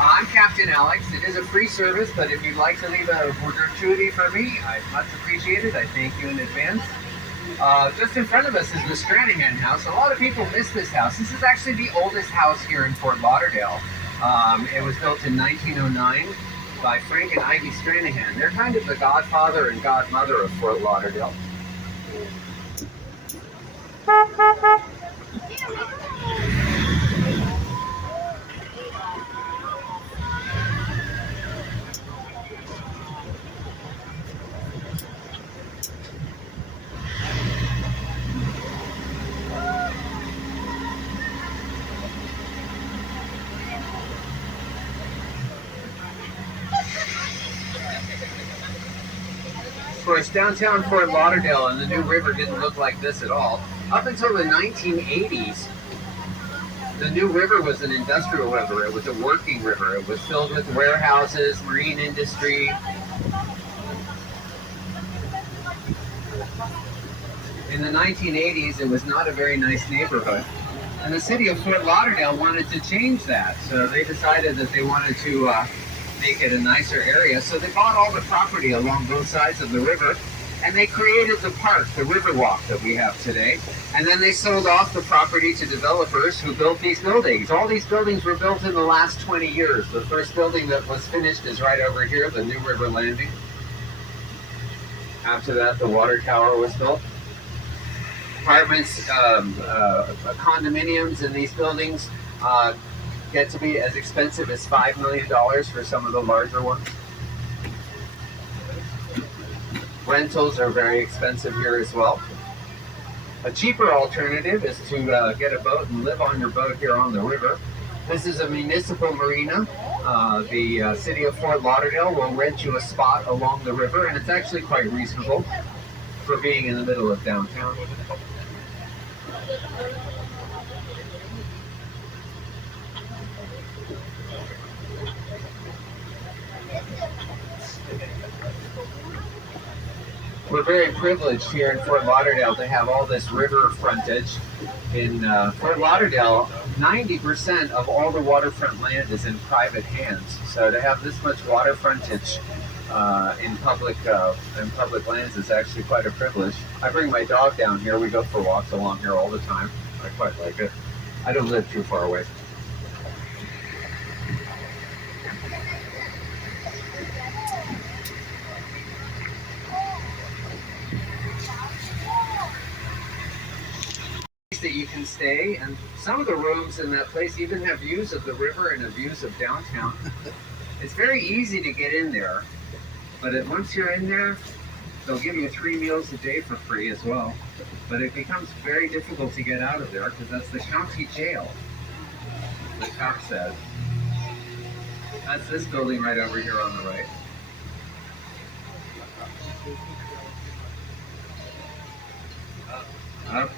I'm Captain Alex. It is a free service, but if you'd like to leave a gratuity for me, I'd much appreciate it. I thank you in advance. Just in front of us is the Stranahan House. A lot of people miss this house. This is actually the oldest house here in Fort Lauderdale. It was built in 1909 by Frank and Ivy Stranahan. They're kind of the godfather and godmother of Fort Lauderdale. Of course, downtown Fort Lauderdale and the New River didn't look like this at all. Up until the 1980s, the New River was an industrial river. It was a working river. It was filled with warehouses, marine industry. In the 1980s, it was not a very nice neighborhood. And the city of Fort Lauderdale wanted to change that. So they decided that they wanted to make it a nicer area. So they bought all the property along both sides of the river, and they created the park, the Riverwalk that we have today. And then they sold off the property to developers who built these buildings. All these buildings were built in the last 20 years. The first building that was finished is right over here, the New River Landing. After that, the water tower was built. Apartments, condominiums in these buildings get to be as expensive as $5 million for some of the larger ones. Rentals are very expensive here as well. A cheaper alternative is to get a boat and live on your boat here on the river. This is a municipal marina. The city of Fort Lauderdale will rent you a spot along the river, and it's actually quite reasonable for being in the middle of downtown. We're very privileged here in Fort Lauderdale to have all this river frontage. In Fort Lauderdale, 90% of all the waterfront land is in private hands. So to have this much water frontage in public lands is actually quite a privilege. I bring my dog down here. We go for walks along here all the time. I quite like it. I don't live too far away. That you can stay, and some of the rooms in that place even have views of the river and views of downtown. It's very easy to get in there, but once you're in there, they'll give you 3 meals a day for free as well. But it becomes very difficult to get out of there because that's the county jail, the cop said. That's this building right over here on the right.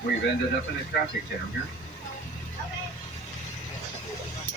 We've ended up in a traffic jam here.